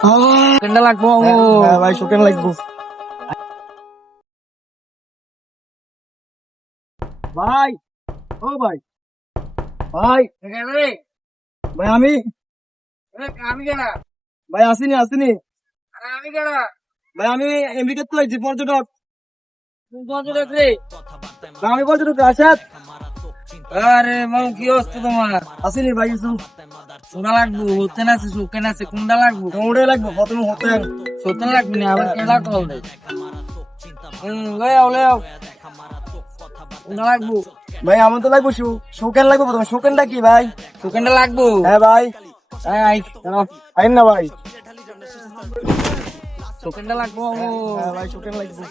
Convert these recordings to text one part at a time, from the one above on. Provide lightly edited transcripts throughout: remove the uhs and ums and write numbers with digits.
কেনটা লাগবো ভাই শুকেন লাগবো ভাই। ও ভাই, ভাই রে ভাই আমি আমি কেনা ভাই আসিনি আসিনি আমি কেনা ভাই আমি আমেরিকা তো আইছি পর্যটক। তুমি পর্যটক রে। ভাই আমি পর্যটক আসাদ আরে মাও কি অবস্থা তোমার? আসিনি ভাই কিছু কোনটা লাগবো? হতে না আছে সুখে না আছে কোনটা লাগবো? কোমরে লাগবো প্রথমে হোটেল। সত্যি লাগবে না আবার কেনা কল দে। লয়াও লয়াও কোনটা লাগবো? ভাই আমার তো লাগবো শুকেন লাগবো প্রথমে। শুকেনটা কি ভাই? সুখেনটা লাগবো। হ্যাঁ ভাই আই আইন না ভাই। সুখেনটা লাগবো। হ্যাঁ ভাই শুকেন লাগবো।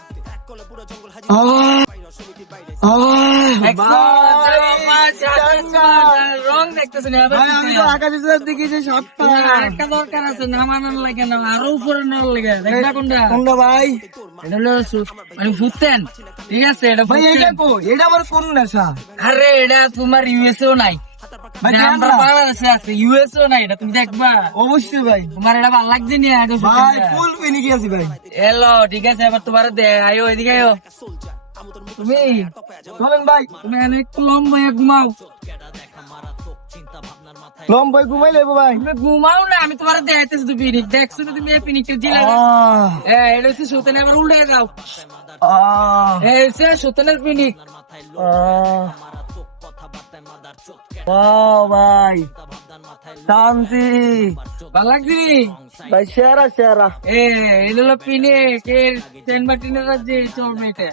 রং দেখতেছি না ভাই আমি তো আকাশের দিকে যে সাতটা। আরেকটা দরকার আছে নামানোর লাগে না আরো উপরে নেওয়ার লাগে দেখবা কোনটা? কোনটা ভাই? এটা হলো মানে ভুতেন ঠিক আছে এটা ভাই ভুতেন। এটা কো এটা আবার কোন নেশা? আরে এটা তোমার ইউএসও নাই ভাই যে আমরা আমরা বাংলাদেশে আছে ইউএসও নাই এটা তুমি দেখবা অবশ্যই ভাই। তোমার এটা ভালো লাগছে নি আগে ভাই ফুল পিনি কি আছি ভাই। এলো ঠিক আছে এবার তোমার দে আয়ো এদিকে আয়ো তুমি চলেন ভাই। তুমি এনে একটু লম্বা ঘুমাও লম ভাই ঘুমাই লাগবো ভাই। তুমি ঘুমাও না আমি তোমার দেখাইতেছি তুমি পিনিক দেখছো না তুমি এই পিনিকটা জিলা এটা হচ্ছে সুতনে আবার উল্টে দাও এই হচ্ছে সুতনের পিনিক ভাই শান্তি ভালো লাগছে ভাই সেরা সেরা। এটা হলো পিনিক এর সেন্ট মার্টিনের রাজ্যে চলবে এটা